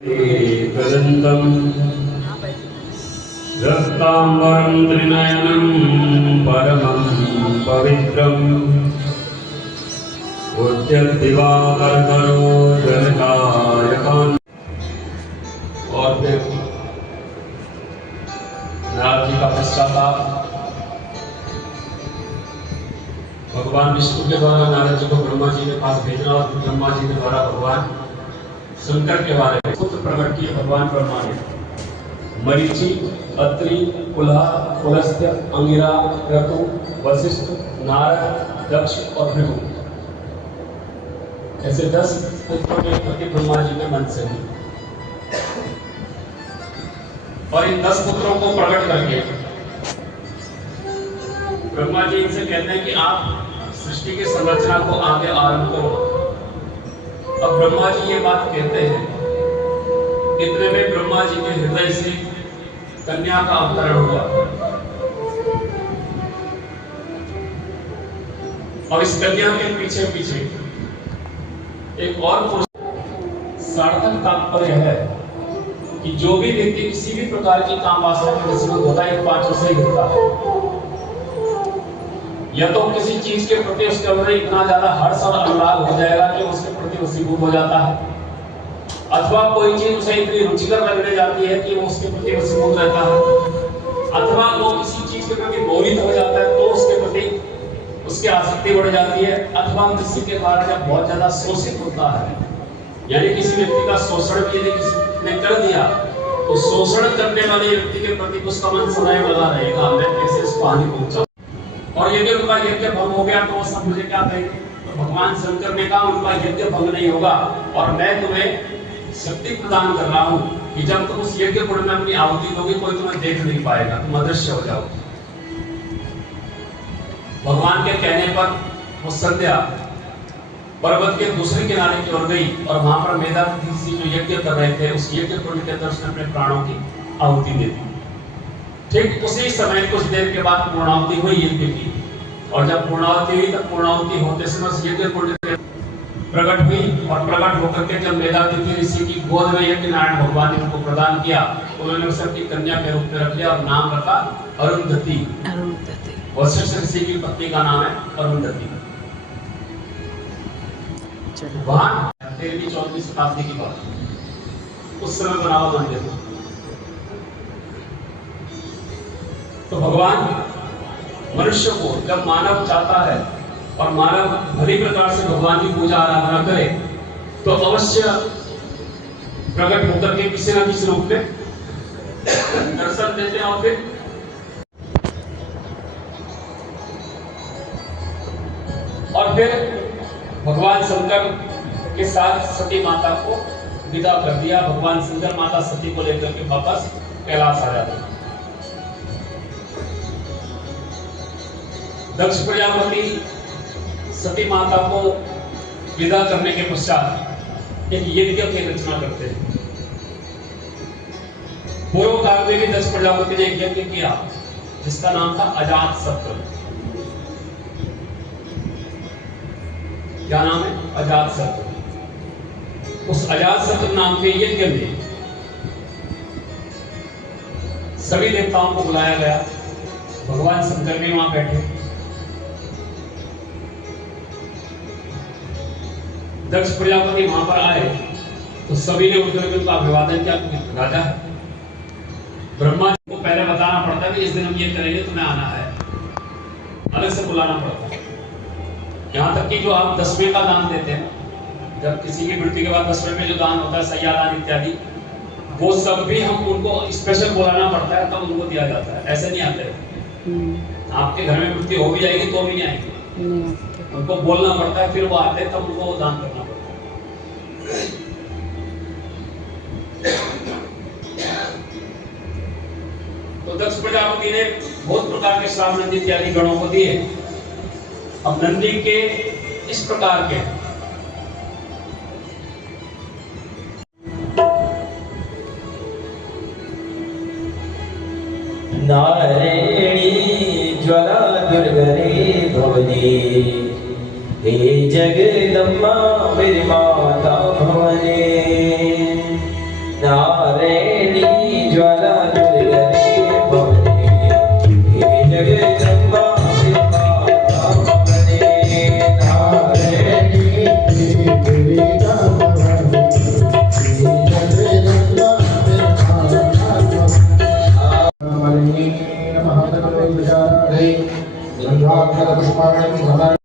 कदन्तं रक्ताम्बरं त्रिनयनं परमं पवित्रम् उद्यद्दिवाकरकरो जनकायकान्। और फिर नारद जी का पश्चाताप भगवान विष्णु के द्वारा नारद जी को ब्रह्मा जी के पास भेजना और ब्रह्मा जी के द्वारा भगवान शंकर के बारे में पुत्र प्रकट किए भगवान ब्रह्मा ने। मरीचि, अत्रि, कुल्हा, पुलस्त्य, अंगिरा, क्रतु, वशिष्ठ, नारद, दक्ष और भृगु, ऐसे 10 पुत्रों के प्रति ब्रह्मा जी के मन से हुई। और इन 10 पुत्रों को प्रकट करके ब्रह्मा जी इनसे कहते हैं कि आप सृष्टि की संरचना को आगे आरंभ करो। अब ब्रह्मा जी ये बात कहते हैं, इतने में ब्रह्मा जी के हृदय से कन्या का अवतरण हुआ। और इस कन्या के पीछे पीछे एक और सार्थक तात्पर्य है कि जो भी व्यक्ति किसी भी प्रकार की काम वासना में वशीभूत होता है, 5 से ही होता है। या तो किसी चीज के प्रति उसके अंदर इतना ज्यादा हर्ष और अनुराग हो जाएगा कि उसके प्रति वशीभूत हो जाता है, अथवा कोई चीज उसे इतनी रुचिकर लगने जाती है कि वो उसके प्रति वशीभूत रहता है, अथवा वो किसी चीज के प्रति मोहित हो जाता है तो उसके प्रति उसकी आसक्ति बढ़ जाती है, अथवा किसी के द्वारा जब बहुत ज्यादा शोषित होता है, यानी किसी व्यक्ति का शोषण भी यदि किसी ने कर दिया तो शोषण करने वाले व्यक्ति के प्रति उसका मन सदैव लगा रहेगा, मैं कैसे इसको हानि पहुंचाऊं। और यदि उनका यज्ञ भंग हो गया तो वो सब मुझे क्या कहेंगे? तो भगवान शंकर ने कहा उनका यज्ञ भंग नहीं होगा और मैं तुम्हें शक्ति प्रदान कर रहा हूं कि जब तुम उस यज्ञ कुंड में अपनी आहुति दोगे कोई तुम्हें देख नहीं पाएगा, तुम अदृश्य हो जाओगे। भगवान के कहने पर वो संध्या पर्वत के दूसरे किनारे की ओर गई और वहां पर मेधातिथि ऋषि जो यज्ञ कर रहे थे उस यज्ञ कुंड के दर्शन अपने प्राणों की आहुति दे दी। ठीक उसी समय कुछ देर के बाद पूर्णाहुति हुई यज्ञ की, और जब पूर्णाहुति हुई तब पूर्णाहुति होते समय यज्ञ कुंड प्रकट हुई और प्रकट होकर के जब मेधातिथि ऋषि की गोद में यज्ञ नारायण भगवान ने उनको प्रदान किया तो उन्होंने उसे अपनी कन्या के रूप में रख लिया और नाम रखा अरुंधति। वशिष्ठ ऋषि की पत्नी का नाम है अरुंधति। वहां 13वीं-14वीं शताब्दी की बात, उस समय बनावा मंदिर। तो भगवान मनुष्य को जब मानव चाहता है और मानव भली प्रकार से भगवान की पूजा आराधना करे तो अवश्य प्रकट होकर के किसी न किसी रूप में दर्शन देते हैं। और फिर भगवान शंकर के साथ सती माता को विदा कर दिया। भगवान शंकर माता सती को लेकर के वापस कैलाश आ जाते हैं। दक्ष प्रजापति सती माता को विदा करने के पश्चात एक यज्ञ की रचना करते हैं। पूर्व काल में भी दक्ष प्रजापति ने एक यज्ञ किया जिसका नाम था अजातशत्रु। क्या नाम है? अजातशत्रु। उस अजातशत्रु नाम के यज्ञ में सभी देवताओं को बुलाया गया। भगवान शंकर भी वहां बैठे। दक्ष प्रजापति वहां पर आए तो सभी ने उनके उनका अभिवादन किया, राजा है। ब्रह्मा जी को पहले बताना पड़ता है कि इस दिन हम ये करेंगे, तुम्हें आना है, अलग से बुलाना पड़ता है। यहाँ तक कि जो आप 10वें का दान देते हैं, जब किसी की मृत्यु के बाद 10वें में जो दान होता है, सैयादान इत्यादि, वो सब भी हम उनको स्पेशल बुलाना पड़ता है तब उनको दिया जाता है। ऐसे नहीं आते। आपके घर में मृत्यु हो भी जाएगी तो भी नहीं आएगी, उनको बोलना पड़ता है, फिर वो आते हैं तब उनको दान करना पड़ता है। तो दक्ष प्रजापति ने बहुत प्रकार के श्राप नंदी इत्यादि गणों को दिए। अब नंदी के इस प्रकार के नारायणी ज्वाला दुर्गरे भवने हे जगदम्बा मेरी माता भवने नारायणी ज्वाला दुर्गरे भवने हे जगदम्बा शिवा भवने नारायणी दुर्गा भवने हे जगदम्बा नमः पुष्पाणि